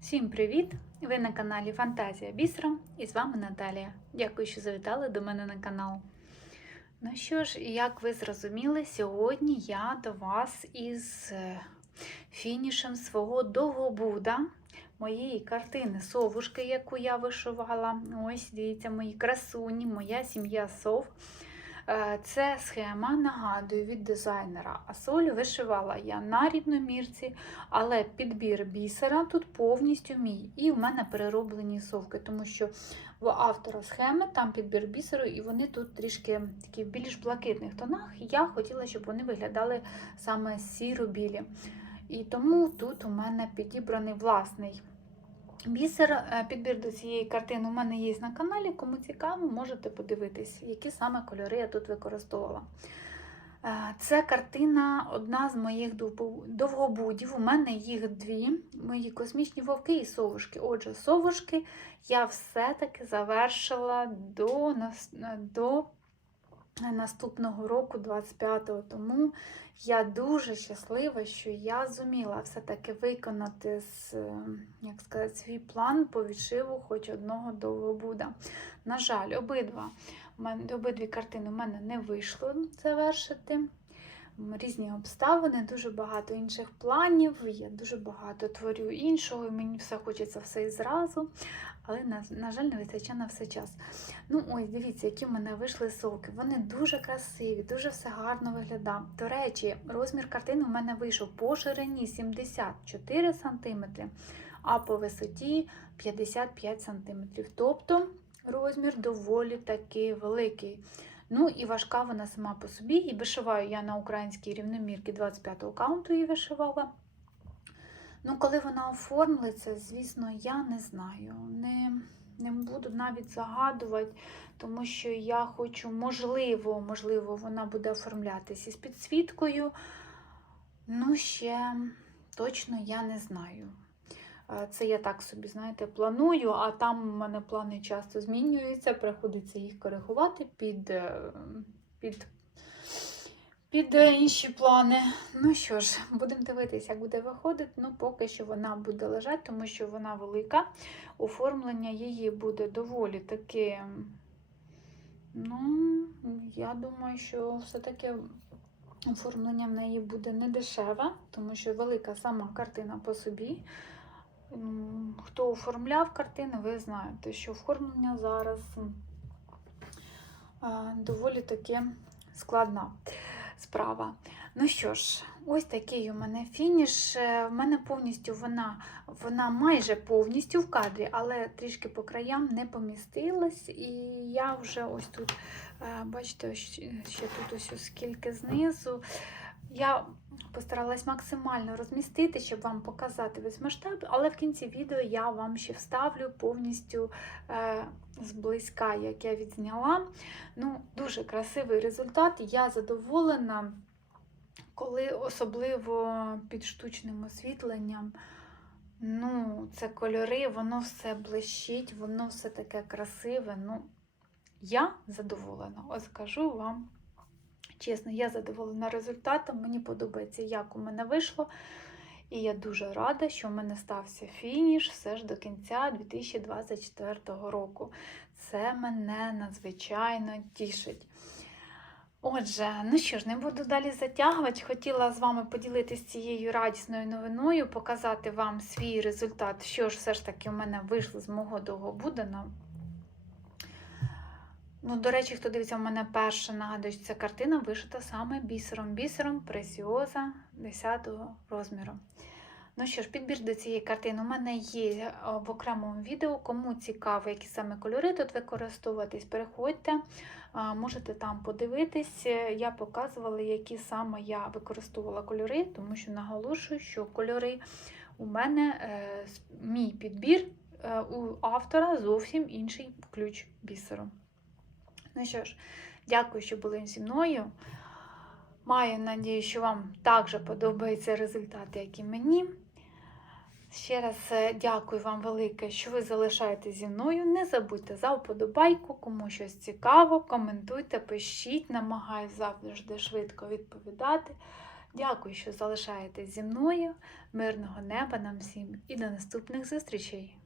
Всім привіт! Ви на каналі Фантазія Бісером і з вами Наталія. Дякую, що завітали до мене на канал. Ну що ж, як ви зрозуміли, сьогодні я до вас із е, фінішем свого довгобуда, моєї картини совушки, яку я вишивала. Ось, дивіться, мої красуні, моя сім'я сов. Е, Це схема, нагадую, від дизайнера Асоль вишивала я на рівномірці, але підбір бісера тут повністю мій. І в мене перероблені совки, тому що в автора схеми там підбір бісеру, і вони тут трішки такі в більш блакитних тонах. Я хотіла, щоб вони виглядали саме сіро-білі. І тому тут у мене підібраний власний бісер. Е, Підбір до цієї картини у мене є на каналі. Кому цікаво, можете подивитись, які саме кольори я тут використовувала. Е, Це картина одна з моїх довгобудів. У мене їх дві, мої космічні вовки і совушки. Отже, совушки я все-таки завершила до, до наступного року, 25-го. Тому я дуже щаслива, що я зуміла все-таки виконати з, е, як сказати, свій план по відшиву хоч одного довгобуда. На жаль, обидва обидві картини в мене не вийшло завершити. Різні обставини, дуже багато інших планів, я дуже багато творю іншого, і мені все хочеться все зразу, але, на, на жаль, не вистачає на все час. Ну, ось, дивіться, які в мене вийшли соки. Вони дуже красиві, дуже все гарно виглядає. До речі, розмір картини у мене вийшов по ширині 74 см, а по висоті 55 см. Тобто розмір доволі таки великий. Ну і важка вона сама по собі. І вишиваю я на українській рівномірці 25-го каунту її вишивала. Ну, коли вона оформиться, звісно, я не знаю. Не, не буду навіть загадувати, тому що я хочу, можливо, можливо, вона буде оформлятися із підсвіткою. Ну, ще точно я не знаю. Е, Це я так собі, знаєте, планую, а там у мене плани часто змінюються, приходиться їх коригувати під, е, під, під інші плани. Ну що ж, будемо дивитися, як буде виходити. Ну, поки що вона буде лежати, тому що вона велика. Оформлення її буде доволі таки. Ну, я думаю, що все-таки оформлення в неї буде не дешеве, тому що велика сама картина по собі. Хто оформляв картини, ви знаєте, що оформлення зараз доволі таки складна справа. Ну що ж, ось такий у мене фініш. Е, В мене повністю вона, вона майже повністю в кадрі, але трішки по краям не помістилась. І я вже ось тут, е, бачите, ще тут ось скільки знизу. Я постаралась максимально розмістити, щоб вам показати весь масштаб, але в кінці відео я вам ще вставлю повністю е, зблизька, як я відзняла. Ну, Дуже красивий результат. Я задоволена, коли особливо під штучним освітленням. Ну, це кольори, воно все блищить, воно все таке красиве. Ну, я задоволена. Ось скажу вам. Чесно, я задоволена результатом. Мені подобається, як у мене вийшло. І я дуже рада, що в мене стався фініш все ж до кінця 2024 року. Це мене надзвичайно тішить. Отже, ну що ж, не буду далі затягувати. Хотіла з вами поділитися цією радісною новиною, показати вам свій результат, що ж все ж таки у мене вийшло з мого довгобудена. Ну, до речі, хто дивиться, у мене перша нагадую, що ця картина вишита саме бісером. Бісером Пресіоза 10 розміру. Ну що ж, підбір до цієї картини у мене є е, в окремому відео. Кому цікаво, які саме кольори тут використовуватись, переходьте, можете там подивитись. Е, Я показувала, які саме я використовувала кольори, тому що наголошую, що кольори у мене е, мій підбір у автора зовсім інший ключ бісеру. Ну що ж, дякую, що були зі мною. Маю надію, що вам також подобається результат, як і мені. Ще раз е, дякую вам велике, що ви залишаєтесь зі мною. Не забудьте за вподобайку, кому щось цікаво, коментуйте, пишіть, намагаюся завжди швидко відповідати. Дякую, що залишаєтесь зі мною. Мирного неба нам всім і до наступних зустрічей!